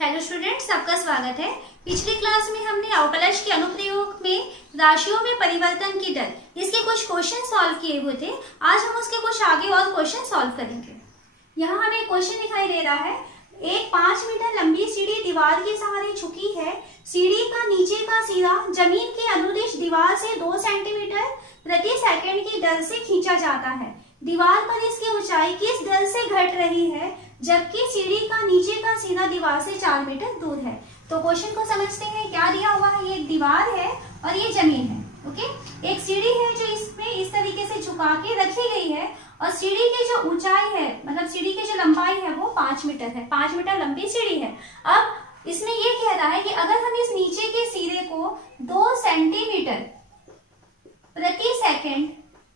Hello students, आपका स्वागत है। पिछली क्लास में हमने अवकलज के अनुप्रयोग में राशियों में परिवर्तन की दर इसके कुछ क्वेश्चन सॉल्व किए हुए थे। आज हम उसके कुछ आगे और क्वेश्चन सॉल्व करेंगे। यहाँ हमें एक क्वेश्चन दिखाई दे रहा है। एक 5 मीटर लंबी सीढ़ी दीवार के सहारे झुकी है। सीढ़ी का नीचे का सिरा जमीन के अनुदिश दीवार से 2 सेंटीमीटर प्रति सेकंड की दर से खींचा जाता है। दीवार पर इसकी ऊंचाई किस दर से घट रही है, जबकि सीढ़ी का नीचे का सिरा दीवार से 4 मीटर दूर है। तो क्वेश्चन को समझते हैं। क्या दिया हुआ है, ये एक दीवार है और ये जमीन है। ओके, एक सीढ़ी है जो इसमें इस तरीके से झुका के रखी गई है और सीढ़ी की जो ऊंचाई है, मतलब सीढ़ी की जो लंबाई है वो 5 मीटर है। 5 मीटर लंबी सीढ़ी है। अब इसमें ये कह रहा है कि अगर हम इस नीचे के सिरे को 2 सेंटीमीटर प्रति सेकंड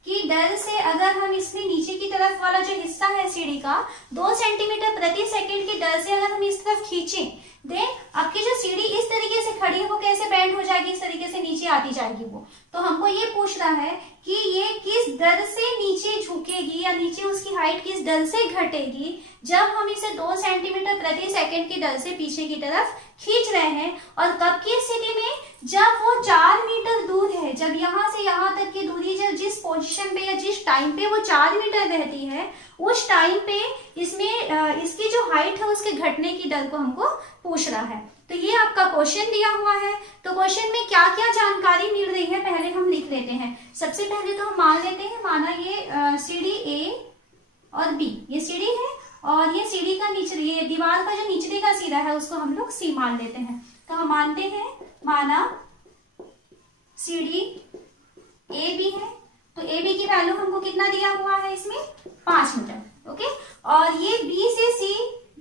की दर से, अगर हम इसमें नीचे की तरफ वाला जो हिस्सा है सीढ़ी का 2 सेंटीमीटर प्रति सेकंड की दर से अगर हम इस तरफ खींचें, देन आपकी जो सीढ़ी इस तरीके से खड़ी है वो कैसे बेंड हो जाएगी, इस तरीके से नीचे आती जाएगी वो। तो हमको ये पूछ रहा है कि ये किस दर से नीचे झुकेगी या नीचे उसकी हाइट किस दर से घटेगी जब हम इसे 2 सेंटीमीटर प्रति सेकंड की दर से पीछे की तरफ खींच रहे हैं, और कब की स्थिति में, जब वो 4 मीटर दूर है। जब यहाँ से यहाँ तक की दूरी जब जिस पोजीशन पे या जिस टाइम पे वो 4 मीटर रहती है, उस टाइम पे इसमें इसकी जो हाइट है उसके घटने की दर को हमको पूछ रहा है। तो ये आपका क्वेश्चन दिया हुआ है। तो क्वेश्चन में क्या क्या जानकारी मिल रही है पहले हम लिख लेते हैं। सबसे पहले तो हम मान लेते हैं, माना ये सीढ़ी ए और बी, ये सीढ़ी है और ये सीढ़ी का निचले, ये दीवार का जो निचले का सिरा है उसको हम लोग सी मान लेते हैं। तो हम मानते हैं, माना सीढ़ी ए बी है, तो ए बी की वैल्यू हमको कितना दिया हुआ है इसमें 5 मीटर। ओके, और ये बी से सी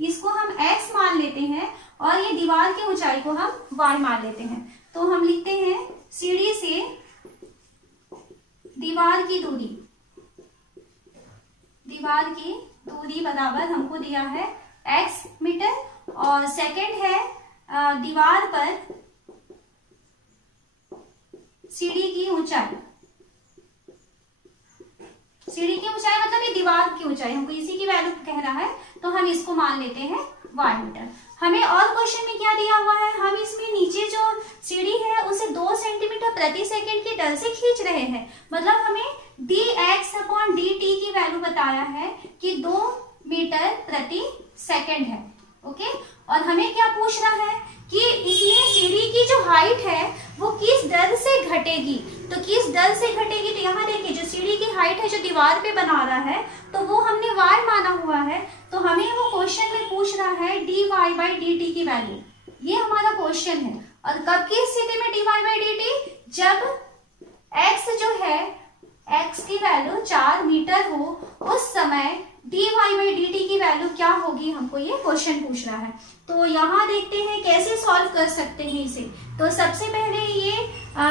इसको हम x मान लेते हैं और ये दीवार की ऊंचाई को हम y मान लेते हैं। तो हम लिखते हैं सीढ़ी से दीवार की दूरी बराबर हमको दिया है x मीटर, और सेकंड है दीवार पर सीढ़ी की ऊंचाई। सीढ़ी की ऊंचाई मतलब ये दीवार की ऊंचाई, हमको इसी की वैल्यू कह रहा है, तो हम इसको मान लेते हैं y मीटर। हमें और क्वेश्चन में क्या दिया हुआ है, हम इसमें नीचे जो सीढ़ी है उसे 2 सेंटीमीटर प्रति सेकंड की दर से खींच रहे हैं, मतलब हमें dx/dt की वैल्यू बताया है कि 2 मीटर प्रति सेकंड है। ओके, और हमें क्या पूछ रहा है कि इसमें सीढ़ी की जो हाइट है वो किस दर से घटेगी। तो किस दर से घटेगी, तो यहाँ देखिए जो सीढ़ी की हाइट है जो दीवार पे बना रहा है तो वो हमने y माना हुआ है, तो हमें वो क्वेश्चन में पूछ रहा है dy/dt की वैल्यू। ये हमारा क्वेश्चन है। और कब की स्थिति में dy/dt, जब x जो है, x की वैल्यू 4 मीटर हो, उस समय dy/dt की वैल्यू क्या होगी, हमको ये क्वेश्चन पूछ रहा है। तो यहाँ देखते हैं कैसे सॉल्व कर सकते हैं इसे। तो सबसे पहले ये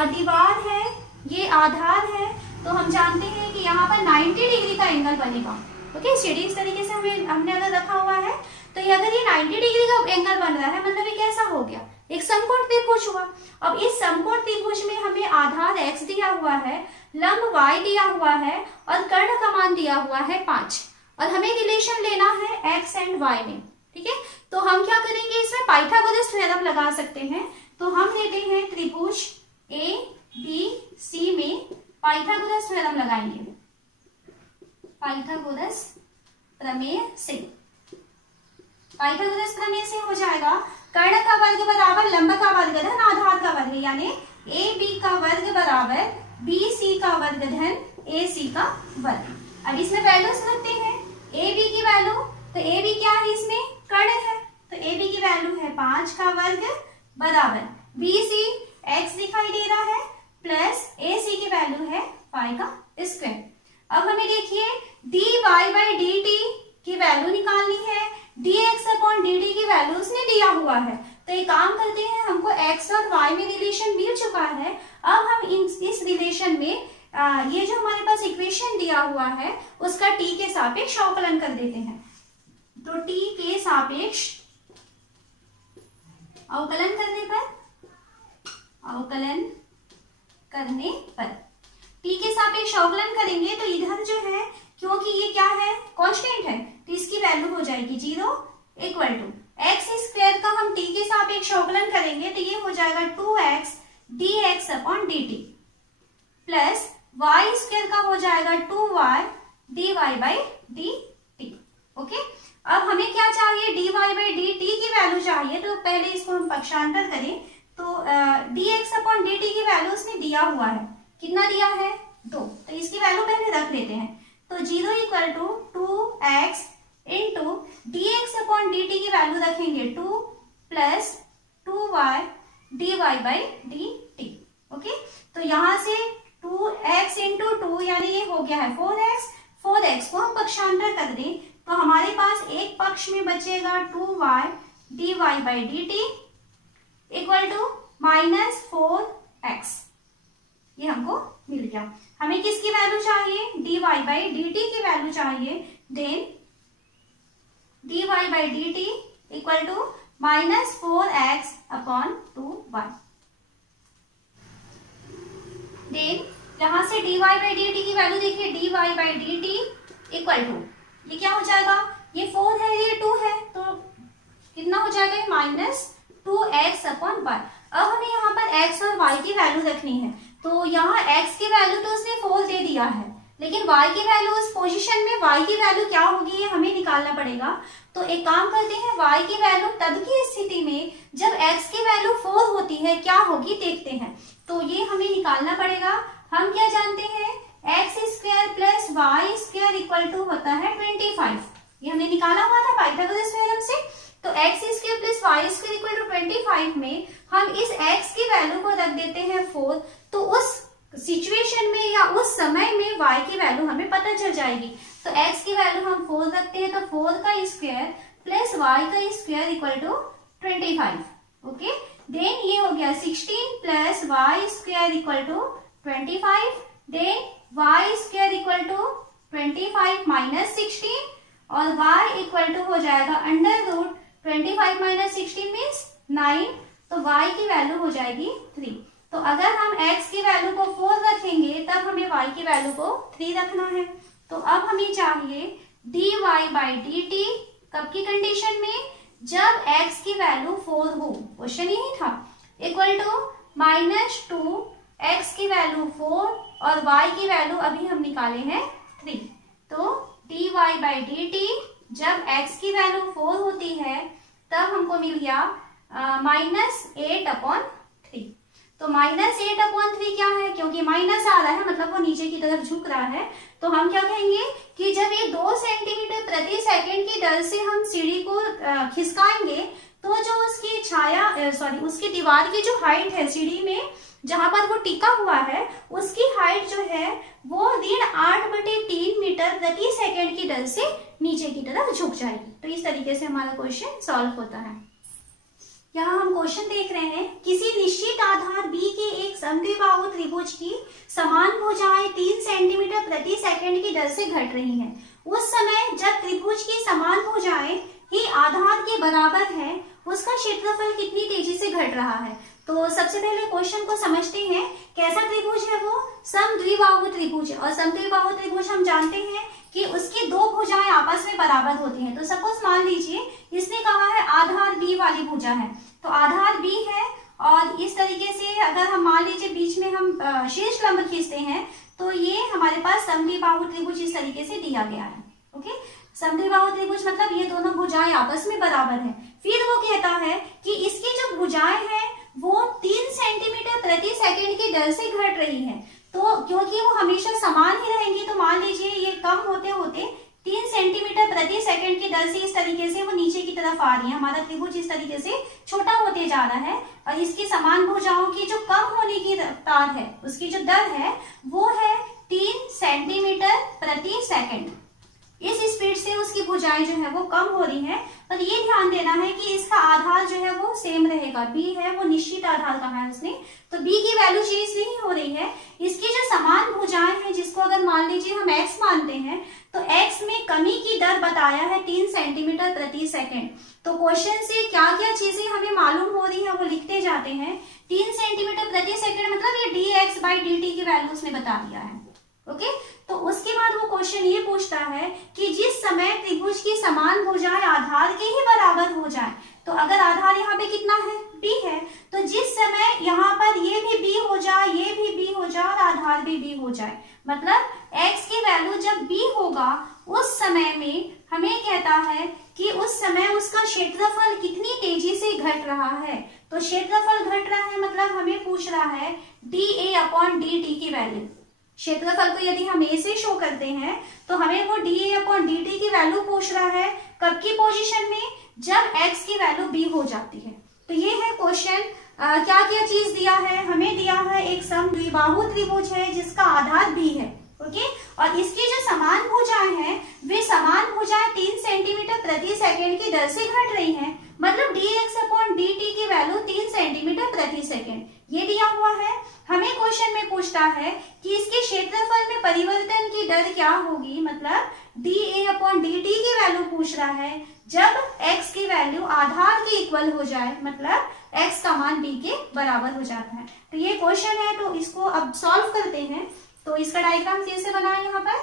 दीवार है, ये आधार है, तो हम जानते हैं कि यहाँ पर 90 डिग्री का एंगल बनेगा। ओके, सीढ़ी इस तरीके से हमने अगर रखा हुआ है तो ये अगर ये 90 डिग्री का एंगल बन रहा है, मतलब ये कैसा हो गया, एक समकोण त्रिभुज हुआ। अब इस समकोण त्रिभुज में हमें आधार x दिया हुआ है, लंब y दिया हुआ है और कर्ण का मान दिया हुआ है 5, और हमें रिलेशन लेना है x एंड y में। ठीक है, तो हम क्या करेंगे, इसमें पाइथागोरस थ्योरम लगा सकते हैं। तो हम लेते हैं त्रिभुज ए बी सी में पाइथागोरस थ्योरम लगाएंगे, पाइथागोरस प्रमेय से। पाइथागोरस प्रमेय से हो जाएगा कर्ण का वर्ग बराबर लंब का वर्ग धन आधार का वर्ग, यानी ए बी का वर्ग बराबर बी सी का वर्ग धन ए सी का वर्ग। अब इसमें वैल्यूज रखते हैं, ए बी की वैल्यू, तो ए बी क्या है, इसमें कर्ण है, तो ए बी की वैल्यू है 5 का वर्ग बराबर बी सी x दिखाई दे रहा है प्लस ए सी की वैल्यू है 5 का स्क्वायर। अब हमें देखिए dy/dt की वैल्यू निकालनी है, dx/dt की वैल्यू उसने दिया हुआ है। तो एक काम करते हैं, हमको x और y में रिलेशन मिल चुका है। अब हम इस रिलेशन में ये जो हमारे पास इक्वेशन दिया हुआ है उसका t के सापेक्ष अवकलन कर देते हैं। तो t के सापेक्ष अवकलन करने पर t के सापेक्ष अवकलन करेंगे तो इधर जो है, क्योंकि ये क्या है, कांस्टेंट है, तो इसकी वैल्यू हो जाएगी 0 इक्वल टू एक्स स्क्वायर का हम t के सापेक्ष अवकलन करेंगे तो ये हो जाएगा 2x dx upon dt plus Y square का हो जाएगा 2y dy by dt। Okay, अब हमें क्या चाहिए, dy बाई dt की वैल्यू चाहिए, तो पहले इसको हम पक्षांतर करें तो dx अपॉन dt की वैल्यू उसने दिया हुआ है, कितना दिया है 2, तो इसकी वैल्यू पहले रख लेते हैं। तो 0 equal to 2x into dx upon dt की वैल्यू रखेंगे 2 plus 2y dy by dt। Okay, तो यहाँ से 2x इंटू 2 यानी ये हो गया है 4x को हम पक्षांतर कर दें तो हमारे पास एक पक्ष में बचेगा 2y dy by dt equal to -4x। ये हमको मिल गया। हमें किसकी वैल्यू चाहिए, dy बाई dt की वैल्यू चाहिए, then dy by dt equal to -4x upon 2y। Then यहां से dy बाई dt की वैल्यू देखिए, dy by dt equal to ये क्या हो जाएगा, ये 4 है ये 2 है तो कितना हो जाएगा -2x अपॉन y। अब हमें यहाँ पर x और y की वैल्यू रखनी है, तो यहाँ x की वैल्यू तो उसने 4 दे दिया है, लेकिन y की वैल्यू उस पोजीशन में y की वैल्यू क्या होगी ये हमें निकालना पड़ेगा। तो एक काम करते हैं, y की वैल्यू तब की स्थिति में जब x की वैल्यू 4 होती है क्या होगी देखते हैं। तो ये हमें निकालना पड़ेगा। हम क्या जानते हैं, X square plus Y square equal to होता है 25। ये हमने निकाला हुआ था पाइथागोरस थ्योरम से। तो X square plus Y square equal to 25 में हम इस एक्स की वैल्यू को रख देते हैं 4, तो उस सिचुएशन में या उस समय में y की वैल्यू हमें पता चल जाएगी। तो x की वैल्यू हम 4 रखते हैं, तो 4 का स्क्वायर प्लस y का square equal to 25। Okay, then ये हो गया 16 plus Y square equal to 25, then y square equal to 25 minus 16 और y इक्वल टू हो जाएगा अंडर रूट 25 माइनस 16 मीन्स 9, तो y की वैल्यू हो जाएगी 3। तो अगर हम x की वैल्यू को 4 रखेंगे तब हमें y की वैल्यू को 3 रखना है। तो अब हमें चाहिए dy बाई dt कब की कंडीशन में, जब x की वैल्यू 4 हो, क्वेश्चन यही था, इक्वल टू -2 x की वैल्यू 4 और y की वैल्यू अभी हम निकाले हैं 3। तो dy बाई dt जब x की वैल्यू 4 होती है तब हमको मिल गया -8/3। तो -8/3 क्या है, क्योंकि माइनस आ रहा है मतलब वो नीचे की तरफ झुक रहा है, तो हम क्या कहेंगे कि जब ये 2 सेंटीमीटर प्रति सेकंड की दर से हम सीढ़ी को खिसकाएंगे तो जो उसकी छाया उसकी दीवार की जो हाइट है सीढ़ी में जहां पर वो टिका हुआ है उसकी हाइट जो है वो 8/3 मीटर प्रति सेकंड की दर से नीचे की तरफ झुक जाएगी। तो इस तरीके से हमारा क्वेश्चन सॉल्व होता है। यहाँ हम क्वेश्चन देख रहे हैं, किसी निश्चित आधार B के एक समद्विबाहु त्रिभुज की समान भुजाएं 3 सेंटीमीटर प्रति सेकंड की दर से घट रही हैं। उस समय जब त्रिभुज की समान भुजाएं ही आधार के बराबर है उसका क्षेत्रफल कितनी तेजी से घट रहा है। तो सबसे पहले क्वेश्चन को समझते हैं, कैसा त्रिभुज है वो, समद्विबाहु त्रिभुज। और समद्विबाहु त्रिभुज हम जानते हैं कि उसकी 2 भुजाएं आपस में बराबर होती हैं। तो सपोज मान लीजिए इसने कहा है आधार B वाली भुजा है, तो आधार B है और इस तरीके से अगर हम मान लीजिए बीच में हम शीर्ष लंब खींचते हैं तो ये हमारे पास समद्विबाहु त्रिभुज इस तरीके से दिया गया है। ओके, समद्विबाहु त्रिभुज मतलब ये दोनों भुजाएं आपस में बराबर है। फिर वो कहता है कि इसकी जो भुजाएं हैं वो 3 सेंटीमीटर प्रति सेकंड की दर से घट रही है। तो क्योंकि वो हमेशा समान ही रहेंगी तो मान लीजिए ये कम होते होते 3 सेंटीमीटर प्रति सेकंड की दर से इस तरीके से वो नीचे की तरफ आ रही है। हमारा त्रिभुज इस तरीके से छोटा होते जा रहा है और इसकी समान भुजाओं की जो कम होने की रफ्तार है उसकी जो दर है वो है 3 सेंटीमीटर प्रति सेकंड। इस स्पीड से उसकी भुजाएं जो है वो कम हो रही है। पर ये ध्यान देना है कि इसका आधार जो है वो सेम रहेगा, B है वो निश्चित आधार कहा है उसने, तो B की वैल्यू चेंज नहीं हो रही है। इसकी जो समान भुजाएं हैं जिसको अगर मान लीजिए हम x मानते हैं तो x में कमी की दर बताया है 3 सेंटीमीटर प्रति सेकंड। तो क्वेश्चन से क्या क्या चीजें हमें मालूम हो रही है वो लिखते जाते हैं। 3 सेंटीमीटर प्रति सेकंड मतलब ये dx बाई dt की वैल्यू उसने बता दिया है। ओके, तो उसके बाद वो क्वेश्चन ये पूछता है कि जिस समय त्रिभुज की समान भुजाएं आधार के ही बराबर हो जाए तो अगर आधार यहाँ पे कितना है, b है, तो जिस समय यहाँ पर ये भी b हो जाए, ये भी b हो जाए और आधार भी b हो जाए, मतलब x की वैल्यू जब b होगा उस समय में हमें कहता है कि उस समय उसका क्षेत्रफल कितनी तेजी से घट रहा है। तो क्षेत्रफल घट रहा है मतलब हमें पूछ रहा है dA/dt की वैल्यू। क्षेत्रफल को यदि हम a से शो करते हैं तो हमें वो dA/dt की वैल्यू पूछ रहा है, कब की पोजीशन में, जब x की वैल्यू b हो जाती है। तो ये है क्वेश्चन। क्या क्या चीज दिया है, हमें दिया है एक समद्विबाहु त्रिभुज है जिसका आधार b है, ओके, और इसकी जो समान भुजाएं हैं वे समान भुजाएं 3 सेंटीमीटर प्रति सेकंड की दर से घट रही हैं, मतलब dx/dt की वैल्यु 3 सेंटीमीटर प्रति सेकंड ये दिया हुआ है। हमें क्वेश्चन में पूछता है कि इसके क्षेत्रफल में परिवर्तन की दर क्या होगी, मतलब dA/dt की वैल्यू पूछ रहा है जब x की वैल्यू आधार के इक्वल हो जाए, मतलब x का मान b के बराबर हो जाता है। तो ये क्वेश्चन है, तो इसको अब सॉल्व करते हैं। तो इसका डायग्राम कैसे बनाए, यहाँ पर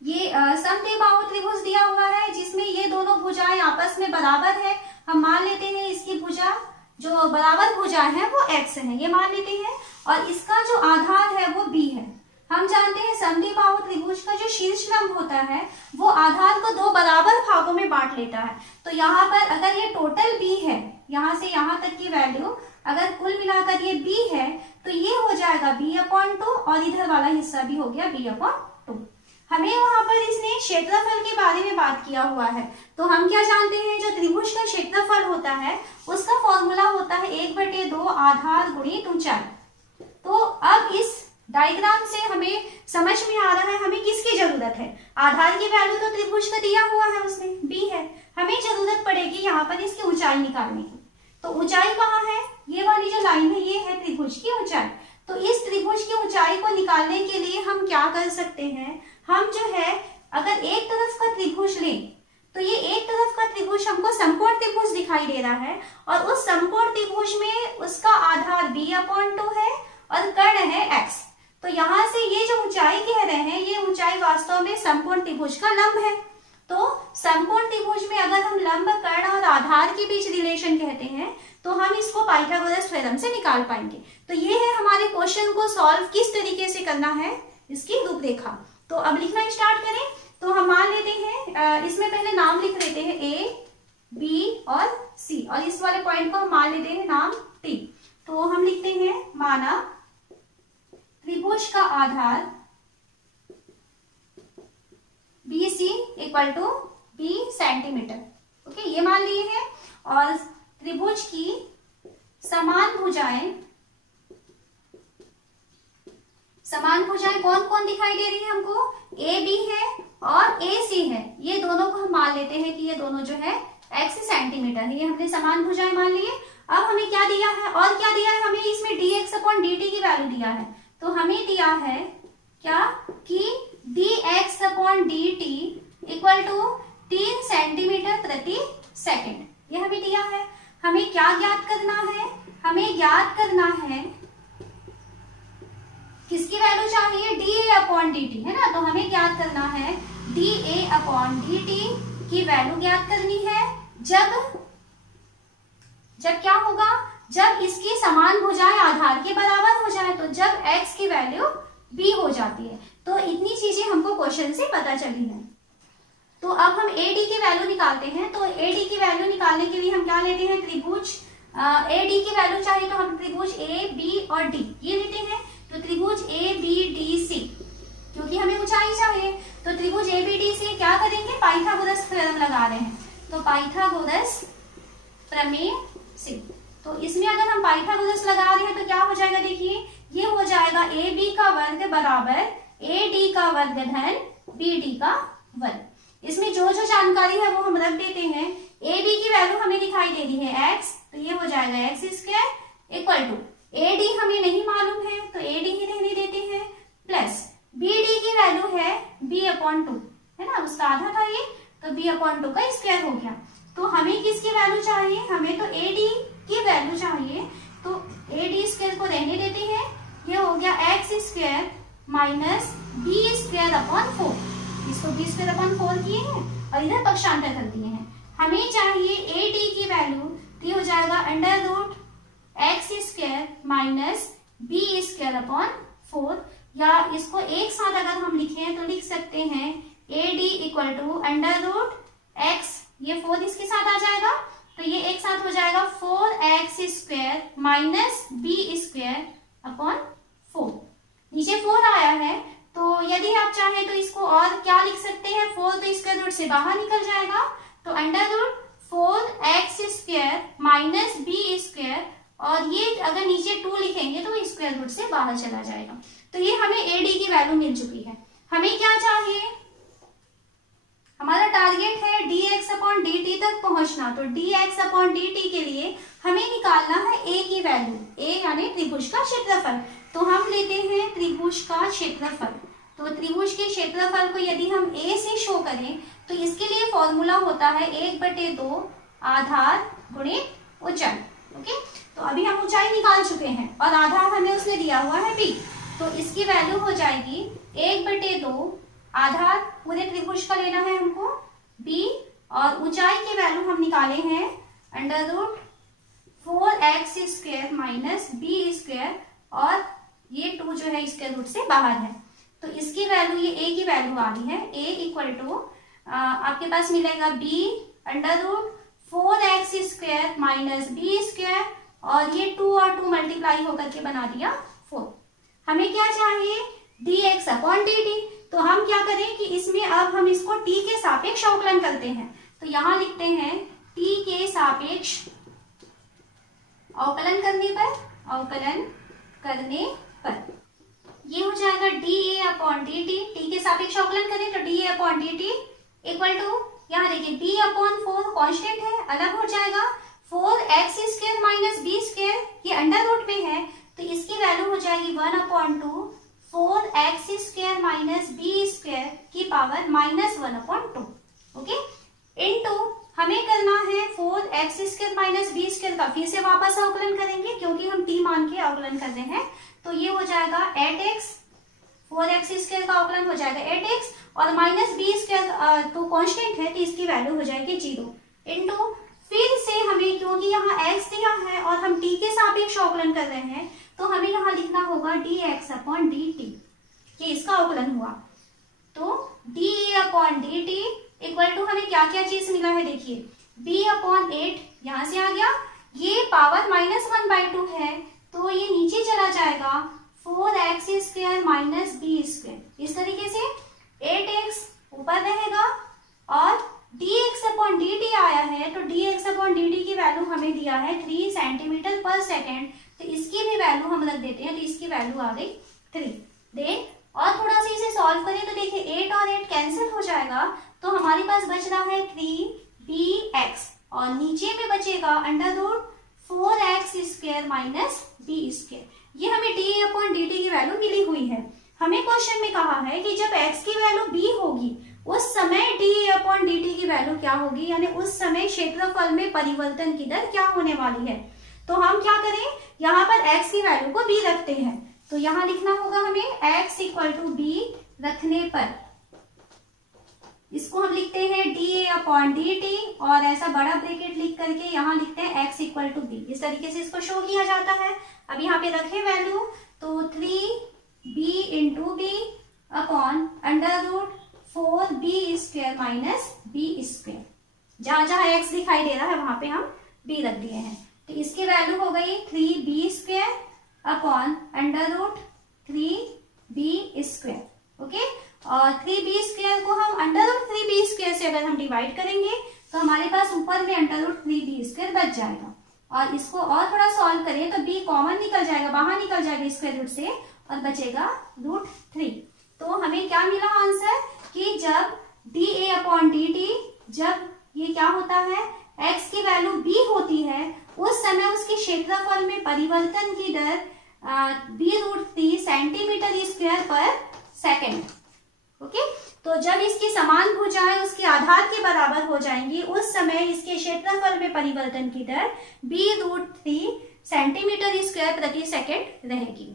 ये समद्विबाहु त्रिभुज दिया हुआ है जिसमें ये दोनों भुजाएं आपस में बराबर है। हम मान लेते हैं इसकी भुजा जो बराबर भुजा है वो x है, ये मान लेते हैं, और इसका जो आधार है वो b है। हम जानते हैं समद्विबाहु त्रिभुज का जो शीर्ष लंब होता है वो आधार को 2 बराबर भागों में बांट लेता है। तो यहाँ पर अगर ये टोटल b है, यहाँ से यहाँ तक की वैल्यू अगर कुल मिलाकर ये b है तो ये हो जाएगा b/2 और इधर वाला हिस्सा भी हो गया b/2। हमें वहां पर इसने क्षेत्रफल के बारे में बात किया हुआ है, तो हम क्या जानते हैं, जो त्रिभुज का क्षेत्रफल होता है उसका फॉर्मूला होता है 1/2 आधार गुणित ऊंचाई। तो अब इस डायग्राम से हमें समझ में आ रहा है हमें किसकी जरूरत है। आधार की वैल्यू तो त्रिभुज का दिया हुआ है उसने b है, हमें जरूरत पड़ेगी यहाँ पर इसकी ऊंचाई निकालने की। तो ऊंचाई कहाँ है, ये वाली जो लाइन है ये है त्रिभुज की ऊंचाई। तो इस त्रिभुज की ऊंचाई को निकालने के लिए हम क्या कर सकते हैं, हम जो है अगर एक तरफ का त्रिभुज लें तो ये एक तरफ का त्रिभुज हमको समकोण त्रिभुज दिखाई दे रहा है और उस समकोण त्रिभुज में उसका आधार b/2 है और कर्ण है x। तो यहाँ से ये जो ऊंचाई कह रहे हैं ये ऊंचाई वास्तव में समकोण त्रिभुज का लंब है। तो समकोण त्रिभुज में अगर हम लंब, कर्ण और आधार के बीच रिलेशन कहते हैं तो हम इसको पाइथागोरस थ्योरम से निकाल पाएंगे। तो ये है हमारे क्वेश्चन को सॉल्व किस तरीके से करना है, इसकी रूपरेखा। तो अब लिखना स्टार्ट करें। तो हम मान लेते हैं, इसमें पहले नाम लिख लेते हैं a, b और c, और इस वाले पॉइंट को हम मान लेते हैं नाम t। तो हम लिखते हैं माना त्रिभुज का आधार BC = b सेंटीमीटर, ओके, ये मान लिए हैं, और त्रिभुज की समान भुजाएं कौन कौन दिखाई दे रही है हमको, AB है और AC है। ये दोनों को हम मान लेते हैं कि ये दोनों जो है x सेंटीमीटर है, ये हमने समान भुजाएं मान लिए। अब हमें क्या दिया है, और क्या दिया है, हमें इसमें dx/dt की वैल्यू दिया है। तो हमें दिया है क्या कि dx/dt = 3 सेंटीमीटर प्रति सेकंड, ये हमें दिया है। हमें क्या ज्ञात करना है, हमें ज्ञात करना है किसकी वैल्यू चाहिए, dA/dt है ना। तो हमें ज्ञात करना है dA/dt की वैल्यू ज्ञात करनी है जब क्या होगा, जब इसकी समान भुजाएं आधार के बराबर हो जाए, तो जब x की वैल्यू b हो जाती है। तो इतनी चीजें हमको क्वेश्चन से पता चली है। तो अब हम AD की वैल्यू निकालते हैं। तो AD की वैल्यू निकालने के लिए हम क्या लेते हैं, त्रिभुज AD की वैल्यू चाहिए तो हम त्रिभुज A, B और D ये लेते हैं। तो त्रिभुज ABDC, क्योंकि हमें ऊंचाई चाहिए, तो त्रिभुज ABDC क्या करेंगे, पाइथागोरस थ्योरम लगा रहे हैं। तो पाइथागोरस प्रमेय से, तो इसमें अगर हम पाइथागोरस लगा रहे हैं तो क्या हो जाएगा, देखिए ये हो जाएगा AB का वर्ग बराबर AD का वर्ग धन BD का वर्ग। इसमें जो जो जानकारी है वो हम रख देते हैं। AB की वैल्यू हमें दिखाई दे रही है x, तो ये हो जाएगा x² = AD हमें नहीं मालूम है तो AD ही रहने देते हैं, प्लस BD की वैल्यू है b/2 है ना, उसका आधा था ये, तो b/2 का स्क्वायर हो गया। तो हमें किसकी वैल्यू चाहिए, हमें तो AD की वैल्यू चाहिए, तो AD² को रहने देते हैं, ये हो गया x² - b² / 4, इसको b² / 4 किए हैं और इधर पक्षांतर कर दिए हैं। हमें चाहिए ए डी की वैल्यू, तो ये हो जाएगा under root X square minus B square upon 4, या इसको एक साथ अगर हम लिखें तो लिख सकते हैं A D equal to under root X, ये 4 इसके साथ आ जाएगा, तो ये एक साथ हो जाएगा 4x square minus B square upon 4। नीचे 4 आया है, तो यदि आप चाहें तो इसको और क्या लिख सकते हैं, 4 तो स्क्वायर रूट से बाहर निकल जाएगा, तो under root 4x square minus B square, और ये अगर नीचे 2 लिखेंगे तो वो स्क्वायर रूट से बाहर चला जाएगा। तो ये हमें ए डी की वैल्यू मिल चुकी है। हमें क्या चाहिए, हमारा टारगेट है dx अपॉन dt तक पहुंचना, तो dx अपॉन dt के लिए हमें निकालना है a की वैल्यू, a यानी त्रिभुज का क्षेत्रफल। तो हम लेते हैं त्रिभुज का क्षेत्रफल, तो त्रिभुज के क्षेत्रफल को यदि हम a से शो करें तो इसके लिए फॉर्मूला होता है 1/2 आधार गुणित ऊंचाई। ओके, तो अभी हम ऊंचाई निकाल चुके हैं और आधार हमें उसने दिया हुआ है b, तो इसकी वैल्यू हो जाएगी 1/2 आधार पूरे त्रिभुज का लेना है हमको b, और ऊंचाई की वैल्यू हम निकाले हैं under root 4x square minus B square, और ये 2 जो है स्क्वायर रूट से बाहर है, तो इसकी वैल्यू ये a की वैल्यू आ रही है, a इक्वल टू आपके पास मिलेगा b under root 4x square minus B square, और ये 2 और 2 मल्टीप्लाई होकर के बना दिया 4। हमें क्या चाहिए, dx अपॉन dt, तो हम क्या करें कि इसमें अब हम इसको t के सापेक्ष अवकलन करते हैं, तो यहां लिखते हैं t के सापेक्ष अवकलन करने पर ये हो जाएगा dA अपॉन dt, t के सापेक्ष अवकलन करें तो dA upon dt equal to, यहाँ देखिए b अपॉन 4 कॉन्स्टेंट है, अलग हो जाएगा, 4x square minus B square ये अंडर रूट में है, तो इसकी वैल्यू हो जाएगी 1/2 4x square minus B square की पावर -1/2। ओके, इनटू हमें करना है 4x square minus B square का फिर से वापस अवकलन करेंगे क्योंकि हम t मान के अवकलन कर रहे हैं, तो ये हो जाएगा 8x, 4x स्क्वायर का अवकलन हो जाएगा 8x, और माइनस बी स्क्वायर तो कांस्टेंट है तो इसकी वैल्यू हो जाएगी 0, इनटू फिर से हमें क्योंकि यहाँ x दिया है और हम t के सापेक्ष अवकलन कर रहे हैं, तो हमें यहाँ लिखना होगा dx अपॉन dt, कि इसका अवकलन हुआ, तो dA upon dt equal to हमें क्या क्या चीज मिला है, देखिए b अपॉन 8 यहाँ से आ गया, ये पावर -1/2 है तो ये नीचे चला जाएगा 4x square minus B square, इस तरीके से 8x ऊपर रहेगा, और dx अपॉन dt आया है, तो dx अपॉन dt की वैल्यू हमें दिया है 3 सेंटीमीटर पर सेकेंड, तो इसकी भी वैल्यू हम रख देते हैं, तो इसकी वैल्यू आ गई 3। देन और थोड़ा सा इसे सॉल्व करें तो देखिए 8 और 8 कैंसिल हो जाएगा, तो हमारे पास बच रहा है 3bx, और नीचे में बचेगा under root 4x square minus B square. ये हमें d अपॉन dt की वैल्यू मिली हुई है। हमें क्वेश्चन में कहा है कि जब x की वैल्यू b होगी उस समय d अपॉन dt की वैल्यू क्या होगी, यानी उस समय क्षेत्रफल में परिवर्तन की दर क्या होने वाली है। तो हम क्या करें, यहाँ पर x की वैल्यू को b रखते हैं, तो यहाँ लिखना होगा हमें x इक्वल टू b रखने पर इसको हम लिखते हैं dA अपॉन dt, और ऐसा बड़ा ब्रैकेट लिख करके यहाँ लिखते हैं x इक्वल टू b, इस तरीके से इसको शो किया जाता है। अब यहाँ पे रखे वैल्यू, तो 3b into B upon under root 4b square minus B square, जहां जहां x दिखाई दे रहा है वहां पे हम b रख दिए हैं, तो इसकी वैल्यू हो गई 3b square upon under root 3b square. Okay, और 3b स्क्वायर को हम अंडर रूट 3b स्क्वायर से अगर हम डिवाइड करेंगे तो हमारे पास ऊपर में अंडर रूट 3b स्क्वायर बच जाएगा, और इसको और थोड़ा सॉल्व करें तो b कॉमन निकल जाएगा, बाहर निकल जाएगा स्क्वायर रूट से, और बचेगा रूट 3। तो हमें क्या मिला आंसर कि जब dA अपॉन dt, जब ये क्या होता है x की वैल्यू b होती है उस समय उसके क्षेत्रफल में परिवर्तन की दर b√3 सेंटीमीटर स्क्वायर पर सेकेंड। ओके, तो जब इसकी समान भुजाएं उसके आधार के बराबर हो जाएंगी उस समय इसके क्षेत्रफल में परिवर्तन की दर b√3 सेंटीमीटर स्क्वायर प्रति सेकेंड रहेगी।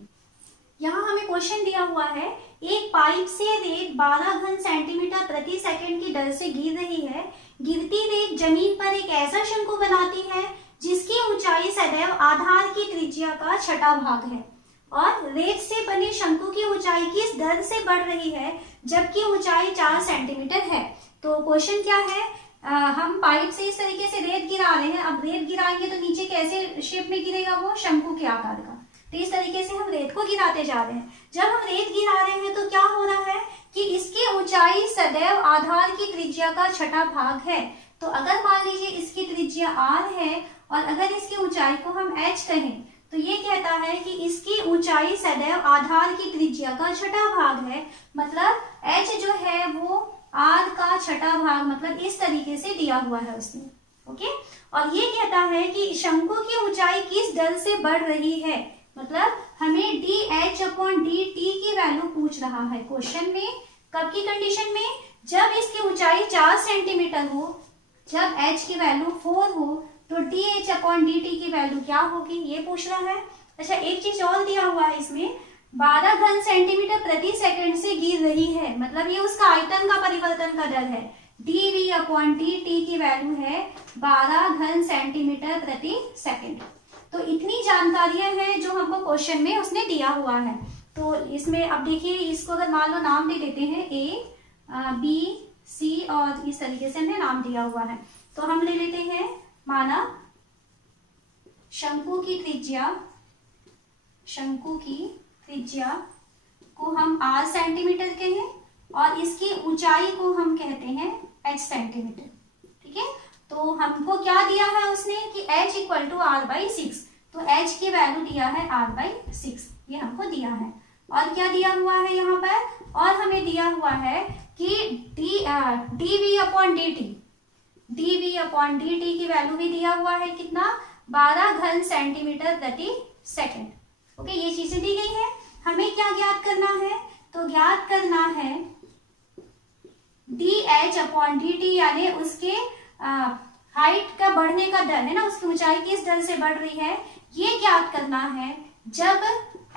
यहाँ हमें क्वेश्चन दिया हुआ है, एक पाइप से रेत 12 घन सेंटीमीटर प्रति सेकंड की दर से गिर रही है, गिरती रेत जमीन पर एक ऐसा शंकु बनाती है जिसकी ऊंचाई सदैव आधार की त्रिज्या का छठा भाग है, और रेत से बने शंकु की ऊंचाई किस दर से बढ़ रही है जबकि ऊंचाई 4 सेंटीमीटर है। तो क्वेश्चन क्या है, हम पाइप से इस तरीके से रेत गिरा रहे हैं। अब रेत गिराएंगे तो नीचे कैसे शेप में गिरेगा, वो शंकु के आकार का। तो इस तरीके से हम रेत को गिराते जा रहे हैं। जब हम रेत गिरा रहे हैं तो क्या हो रहा है कि इसकी ऊंचाई सदैव आधार की त्रिज्या का छठा भाग है। तो अगर मान लीजिए इसकी त्रिज्या r है और अगर इसकी ऊंचाई को हम h कहें तो ये कहता है कि इसकी ऊंचाई सदैव आधार की त्रिज्या का छठा भाग है। मतलब h जो है वो r का छठा भाग, मतलब इस तरीके से दिया हुआ है उसने। ओके, और ये कहता है कि शंकु की ऊंचाई किस दर से बढ़ रही है, मतलब हमें dh/dt की वैल्यू पूछ रहा है क्वेश्चन में। कब की कंडीशन में, जब इसकी ऊंचाई 4 सेंटीमीटर हो, जब h की वैल्यू 4 हो तो dh/dt की वैल्यू क्या होगी, ये पूछ रहा है। अच्छा, एक चीज और दिया हुआ है इसमें, 12 घन सेंटीमीटर प्रति सेकंड से गिर रही है, मतलब ये उसका आयतन का परिवर्तन का दर है। dv/dt की वैल्यू है 12 घन सेंटीमीटर प्रति सेकंड। तो इतनी जानकारियां हैं जो हमको क्वेश्चन में उसने दिया हुआ है। तो इसमें अब देखिए, इसको अगर मान लो नाम दे देते हैं A, B, C और इस तरीके से हमने नाम दिया हुआ है। तो हम ले लेते हैं, माना शंकु की त्रिज्या को हम r सेंटीमीटर कहें और इसकी ऊंचाई को हम कहते हैं h सेंटीमीटर। ठीक है, तो हमको क्या दिया है उसने कि h = r/6, तो h की वैल्यू दिया है r/6, ये हमको दिया है। और क्या दिया हुआ है यहाँ पर, और हमें दिया हुआ है कि dv/dt की वैल्यू भी दिया हुआ है कितना, 12 घन सेंटीमीटर प्रति सेकंड। ओके, ये चीजें दी गई है। हमें क्या ज्ञात करना है, तो ज्ञात करना है dh/dt, यानी उसके हाइट का बढ़ने का दर है ना, उसकी ऊंचाई किस दर से बढ़ रही है, ये ज्ञात करना है। जब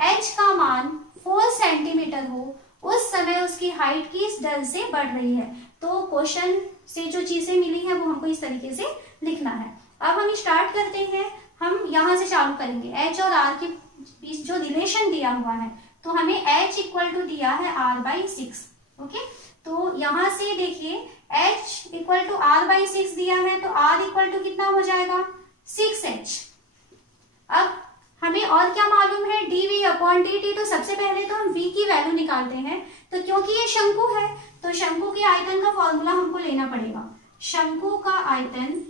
h का मान 4 सेंटीमीटर हो उस समय उसकी हाइट किस दर से बढ़ रही है। तो क्वेश्चन से जो चीजें मिली है वो हमको इस तरीके से लिखना है। अब हम स्टार्ट करते हैं, हम यहाँ से चालू करेंगे। h और r के बीच जो रिलेशन दिया हुआ है, तो हमें h = दिया है r/6। ओके, तो यहाँ से देखिए h = r/6 दिया है, तो r = कितना हो जाएगा, 6h। अब हमें और क्या मालूम है, dv/dt। तो सबसे पहले तो हम v की वैल्यू निकालते हैं। तो क्योंकि ये शंकु है तो शंकु के आयतन का फॉर्मूला हमको लेना पड़ेगा। शंकु का आयतन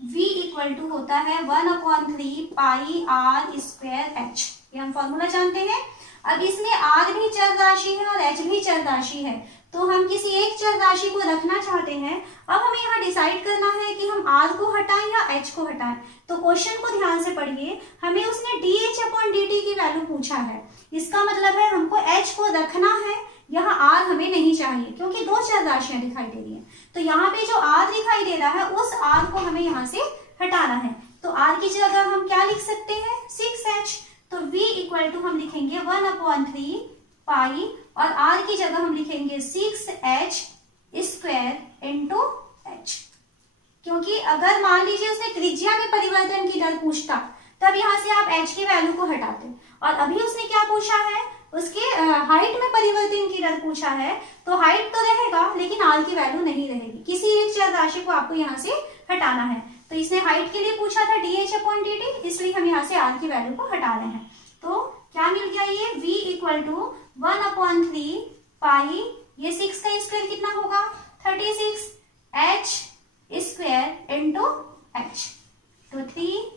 v = होता है 1/3 पाई r²h, ये हम फॉर्मूला जानते हैं। अब इसमें r भी चर राशि है और h भी चर राशि है, तो हम किसी एक चर राशि को रखना चाहते हैं। अब हमें यहाँ डिसाइड करना है कि हम r को हटाएं या h को हटाएं। तो क्वेश्चन को ध्यान से पढ़िए, हमें उसने dh/dt की वैल्यू पूछा है, इसका मतलब है हमको h को रखना है, यहाँ r हमें नहीं चाहिए क्योंकि दो चर राशियां दिखाई दे रही है। तो यहाँ पे जो r दिखाई दे रहा है उस r को हमें यहाँ से हटाना है। तो r की जगह हम क्या लिख सकते हैं, 6h। तो v = हम लिखेंगे 1/3 पाई और r की जगह हम लिखेंगे 6h² × h। क्योंकि अगर मान लीजिए उसने त्रिज्या में परिवर्तन की दर पूछता, तब यहाँ से आप h की वैल्यू को हटाते, और अभी उसने क्या पूछा है, उसके हाइट में परिवर्तन की दर पूछा है। तो हाइट तो रहेगा लेकिन r की वैल्यू नहीं रहेगी, किसी एक चर राशि को आपको यहाँ से हटाना है। तो इसने हाइट के लिए पूछा था dh/dt, इसलिए हम यहाँ से r की वैल्यू को हटा रहे हैं। तो क्या मिल गया, ये v = 1/3 पाई, ये 6 का स्क्वायर कितना होगा, 36 h² × h। तो 3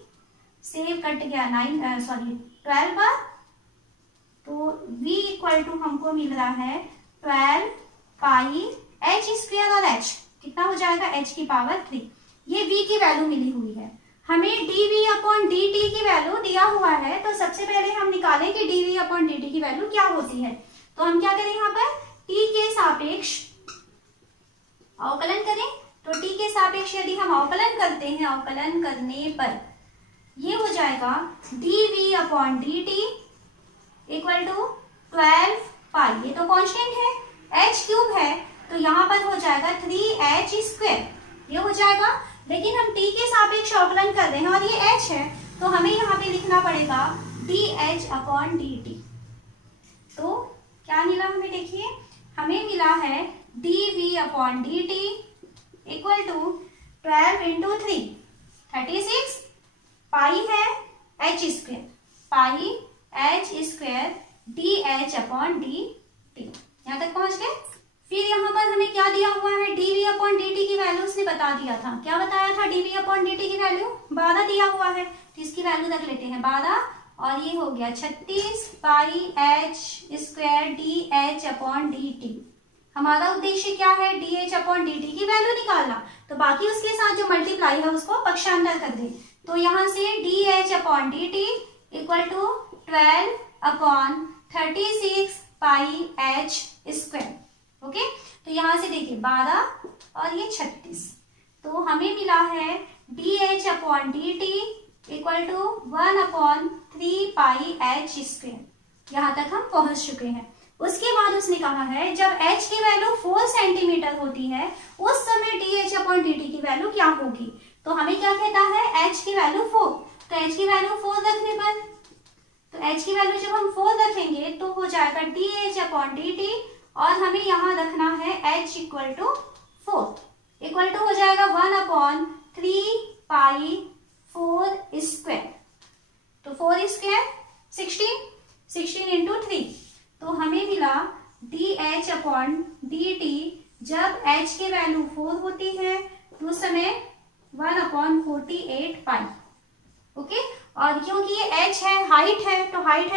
से कट गया 12 बार, तो v = हमको मिल रहा है 12 पाई h² और h कितना हो जाएगा, h⁻3। ये v की वैल्यू मिली हुई है। हमें dv/dt की वैल्यू दिया हुआ है, तो सबसे पहले हम निकालें कि dv/dt की वैल्यू क्या होती है। तो हम क्या करें, यहाँ पर t के सापेक्ष अवकलन करें। तो t के सापेक्ष यदि हम अवकलन करते हैं, अवकलन करने पर ये हो जाएगा dv/dt = 12 पाई, ये तो कांस्टेंट है, h³ है तो यहाँ पर हो जाएगा 3h², ये हो जाएगा। लेकिन हम t के सापेक्ष अवकलन कर रहे हैं और ये h है, तो हमें यहाँ पे लिखना पड़ेगा dh/dt। तो क्या मिला हमें, देखिए हमें मिला है dv/dt इक्वल टू 12 × 3 36 पाई है h², पाई h² dh/dt। यहाँ तक पहुंच गए। फिर यहाँ पर हमें क्या दिया हुआ है, dv/dt की वैल्यू उसने बता दिया था। क्या बताया था, dv/dt की वैल्यू 12 दिया हुआ है, तो इसकी वैल्यू रख लेते हैं 12, और ये हो गया 36 पाई h² dh/dt। हमारा उद्देश्य क्या है, dh/dt की वैल्यू निकालना, तो बाकी उसके साथ जो मल्टीप्लाई है उसको पक्षांतर कर दे। तो यहाँ से dh/dt equal to 12/36 pi h²। Okay, तो यहाँ से देखिए 12 और ये 36, तो हमें मिला है dh/dt equal to 1/3 pi h²। यहाँ तक हम पहुंच चुके हैं। उसके बाद उसने कहा है जब h की वैल्यू 4 सेंटीमीटर होती है उस समय dh/dt की वैल्यू क्या होगी। तो हमें क्या कहता है, h की वैल्यू 4, तो h की वैल्यू 4 रखने पर, तो h की वैल्यू जब हम 4 रखेंगे तो हो जाएगा dh/dt, और हमें यहाँ रखना है h equal to 4, equal to हो जाएगा 1/3 पाई 4²। तो 4² 16 × 3, तो हमें मिला dh/dt जब h की वैल्यू 4 होती है तो उस समय 1/48 पाई। ओके, और क्योंकि ये h है, हाइट है,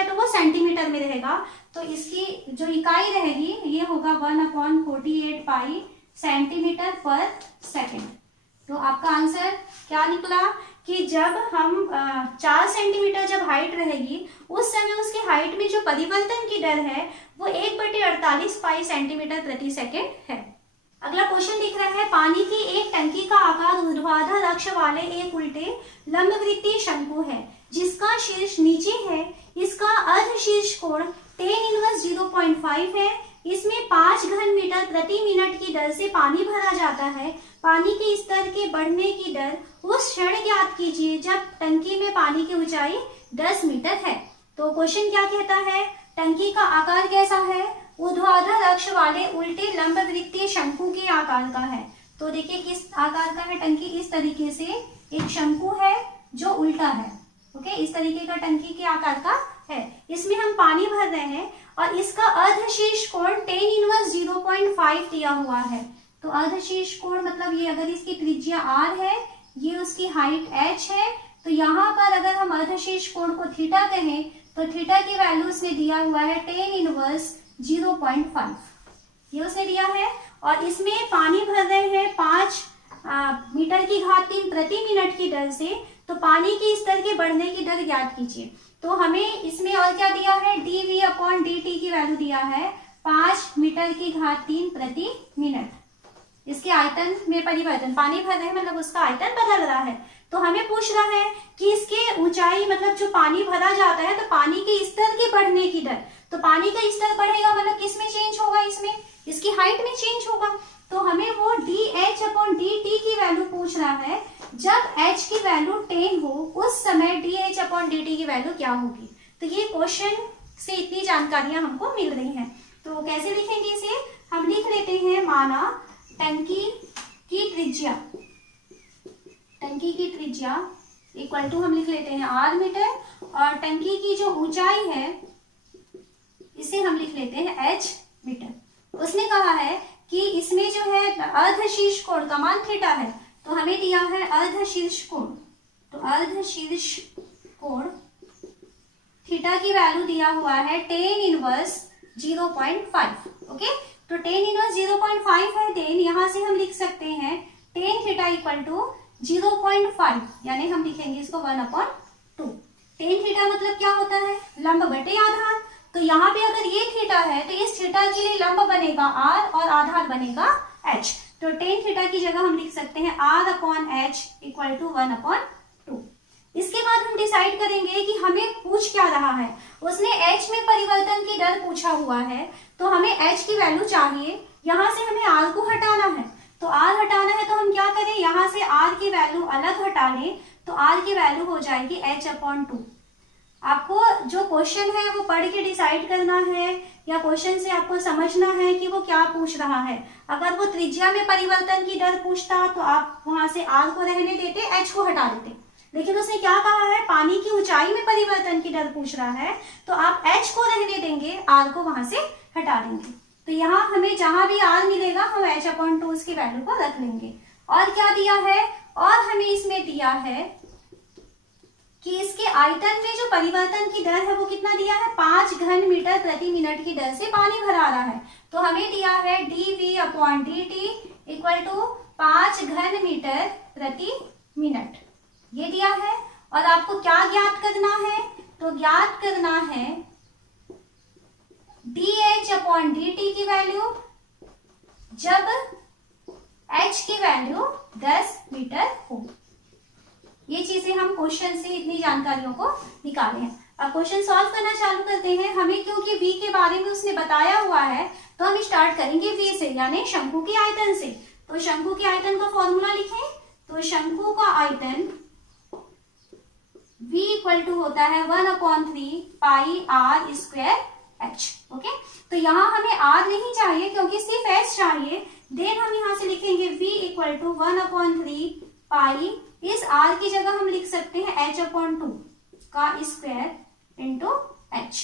तो वो सेंटीमीटर में रहेगा, तो इसकी जो इकाई रहेगी ये होगा 1/48 पाई सेंटीमीटर पर सेकेंड। तो आपका आंसर क्या निकला कि जब हम 4 सेंटीमीटर जब हाइट रहेगी उस समय उसकी हाइट में जो परिवर्तन की दर है वो 1/48 पाई सेंटीमीटर प्रति सेकेंड है। अगला क्वेश्चन दिख रहा है, पानी की एक टंकी का आकार ऊर्ध्वाधर अक्ष वाले एक उल्टे लंबवृत्तीय शंकु है जिसका शीर्ष नीचे है। इसका अर्ध शीर्ष कोण tan 0.5 है। इसमें 5 घन मीटर प्रति मिनट की दर से पानी भरा जाता है। पानी के स्तर के बढ़ने की दर उस क्षण ज्ञात कीजिए जब टंकी में पानी की ऊंचाई 10 मीटर है। तो क्वेश्चन क्या कहता है, टंकी का आकार कैसा है, ऊर्ध्वाधर अक्ष वाले उल्टे लंबवृत्तीय शंकु के आकार का है। तो देखिए किस आकार का है टंकी, इस तरीके से एक शंकु है जो उल्टा है। ओके, इस तरीके का टंकी के आकार का है। इसमें हम पानी भर रहे हैं और इसका अर्धशीर्ष कोण tan 0.5 दिया हुआ है। तो अर्धशीर्ष कोण मतलब ये अगर इसकी त्रिज्या r है, ये उसकी हाइट h है, तो यहाँ पर अगर हम अर्धशीर्ष कोण को थीटा कहें तो थीटा की वैल्यू उसने दिया हुआ है tan 0.5, ये उसने दिया है। और इसमें पानी भर रहे हैं 5 मीटर की घात 3 प्रति मिनट की दर से। तो पानी के स्तर के बढ़ने की दर ज्ञात कीजिए। तो हमें इसमें और क्या दिया है, dv/dt की वैल्यू दिया है 5 मीटर की घात 3 प्रति मिनट। इसके आयतन में परिवर्तन, पानी भर रहे हैं मतलब उसका आयतन बदल रहा है। तो हमें पूछ रहा है कि इसके ऊंचाई मतलब जो पानी भरा जाता है तो पानी के स्तर के बढ़ने की दर, तो पानी का स्तर बढ़ेगा मतलब किस में चेंज होगा, इसमें इसकी हाइट में चेंज होगा। तो हमें वो dh/dt की वैल्यू पूछ रहा है जब h की वैल्यू 10 हो उस समय dh/dt की वैल्यू क्या होगी। तो ये क्वेश्चन से इतनी जानकारियां हमको मिल रही हैं। तो कैसे लिखेंगे इसे, हम लिख लेते हैं, माना टंकी की त्रिज्या इक्वल टू हम लिख लेते हैं r मीटर, और टंकी की जो ऊंचाई है इसे हम लिख लेते हैं h मीटर। उसने कहा है कि इसमें जो है अर्धशीर्ष कोण का मान थीटा है, तो हमें दिया है अर्धशीर्ष कोण। तो अर्धशीर्ष कोण थीटा की वैल्यू दिया हुआ है tan 0.5। ओके, तो tan 0.5 है, देन यहां से हम लिख सकते हैं tan थीटा इक्वल टू 0.5, यानी हम लिखेंगे इसको 1/2। tan थीटा मतलब क्या होता है, लंब बटे आधार। तो यहाँ पे अगर ये थीटा है तो इस थीटा के लिए लंब बनेगा r और आधार बनेगा h। तो tan थीटा की जगह हम लिख सकते हैं r/h इक्वल टू 1/2। इसके बाद हम डिसाइड करेंगे कि हमें पूछ क्या रहा है। उसने h में परिवर्तन की दर पूछा हुआ है, तो हमें h की वैल्यू चाहिए। यहाँ से हमें r को हटाना है, तो r हटाना है तो हम क्या करें, यहाँ से r की वैल्यू अलग हटा लें, तो r की वैल्यू हो जाएगी h/2। आपको जो क्वेश्चन है वो पढ़ के डिसाइड करना है, या क्वेश्चन से आपको समझना है कि वो क्या पूछ रहा है। अगर वो त्रिज्या में परिवर्तन की दर पूछता तो आप वहां से r को रहने देते, h को हटा देते। लेकिन उसने क्या कहा है, पानी की ऊंचाई में परिवर्तन की दर पूछ रहा है, तो आप h को रहने देंगे, r को वहां से हटा देंगे। तो यहाँ हमें जहां भी r मिलेगा हम h/2 उसकी वैल्यू को रख लेंगे। और क्या दिया है, और हमें इसमें दिया है कि इसके आयतन में जो परिवर्तन की दर है वो कितना दिया है, 5 घन मीटर प्रति मिनट की दर से पानी भरा रहा है। तो हमें दिया है dV/dt इक्वल टू 5 घन मीटर प्रति मिनट, ये दिया है। और आपको क्या ज्ञात करना है, तो ज्ञात करना है dH/dt की वैल्यू जब h की वैल्यू 10 मीटर हो। ये चीजें हम क्वेश्चन से इतनी जानकारियों को निकाले हैं। अब क्वेश्चन सॉल्व करना चालू करते हैं। हमें क्योंकि v के बारे में उसने बताया हुआ है, तो हम स्टार्ट करेंगे v से, यानी शंकु के आयतन से। तो शंकु के आयतन का फॉर्मूला लिखें, तो शंकु का आयतन v इक्वल टू होता है 1/3 पाई r स्क्वायर h। ओके, तो यहाँ हमें r नहीं चाहिए क्योंकि सिर्फ h चाहिए। देन हम यहाँ से लिखेंगे v इक्वल टू 1/3 पाई, इस r की जगह हम लिख सकते हैं h/2 का square into h।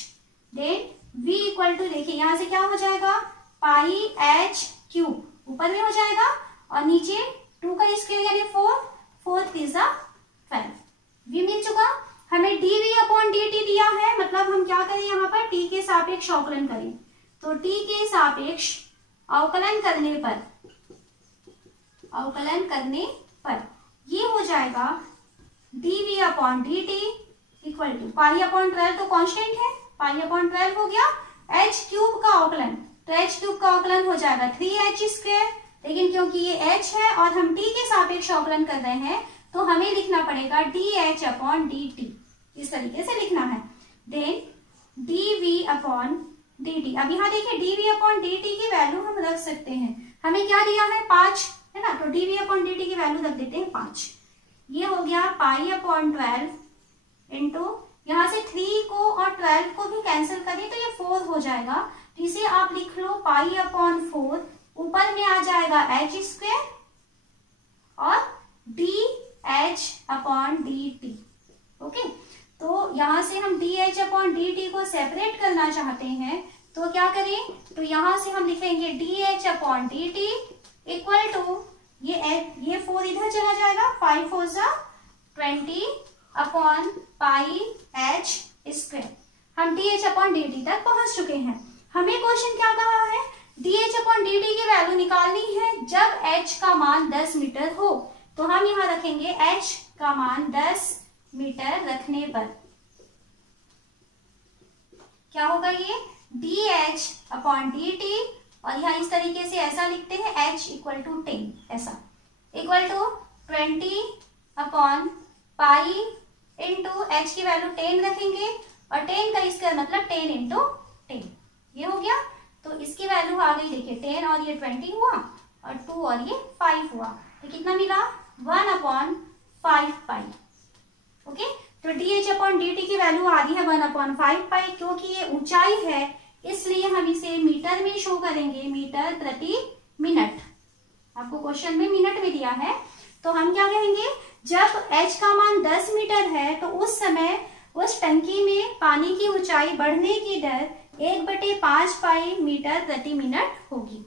Then v equal to, देखिए यहाँ से क्या हो जाएगा, पाई h क्यूब ऊपर में हो जाएगा, और नीचे 2 का स्क्वायर यानी 4 3 12। v मिल चुका। हमें dV/dt दिया है, मतलब हम क्या करें, यहाँ पर t के सापेक्ष अवकलन करें। तो t के सापेक्ष अवकलन करने पर ये हो जाएगा dV/dt इक्वल टू पाई/12, तो कांस्टेंट है, पाई/12 हो गया, h क्यूब का अवकलन, तो h क्यूब का अवकलन हो जाएगा 3h²। लेकिन क्योंकि ये h है और हम t के सापेक्ष अवकलन कर रहे हैं, तो हमें लिखना पड़ेगा dH/dt, इस तरीके से लिखना है। देन dV/dt, अब यहाँ देखिए dV/dt की वैल्यू हम रख सकते हैं। हमें क्या दिया है, 5 है ना, तो dV/dt की वैल्यू रख देते हैं 5। ये हो गया पाई/12 इंटू, यहाँ से 3 को और 12 को भी कैंसिल करें तो ये 4 हो जाएगा। इसे आप लिख लो पाई/4, ऊपर में आ जाएगा h² और dH/dt। ओके, तो यहाँ से हम dH/dt को सेपरेट करना चाहते हैं, तो क्या करें, तो यहाँ से हम लिखेंगे dH/dt इक्वल टू, ये 4 इधर चला जाएगा, 5 4 20 पाई h²। हम dH/dt तक पहुंच चुके हैं। हमें क्वेश्चन क्या कहा है, dH/dt की वैल्यू निकालनी है जब h का मान 10 मीटर हो। तो हम यहाँ रखेंगे h का मान 10 मीटर रखने पर क्या होगा, ये dH/dt, और यहाँ इस तरीके से ऐसा लिखते हैं h इक्वल टू 10, ऐसा equal to 20 pi into h की वैल्यू 10 रखेंगे, और 10 का स्क्वायर मतलब 10 इंटू 10, ये हो गया। तो इसकी वैल्यु आ गई, देखिए 10 और ये 20 हुआ, और 2 और ये 5 हुआ, तो कितना मिला, 1/5 पाई। ओके, तो dH/dt की वैल्यू आ रही है 1/5 पाई। क्योंकि ये ऊंचाई है इसलिए हम इसे मीटर में शो करेंगे, मीटर प्रति मिनट। आपको क्वेश्चन में मिनट में दिया है, तो हम क्या कहेंगे, जब h का मान 10 मीटर है तो उस समय उस टंकी में पानी की ऊंचाई बढ़ने की दर 1/5 पाई मीटर प्रति मिनट होगी।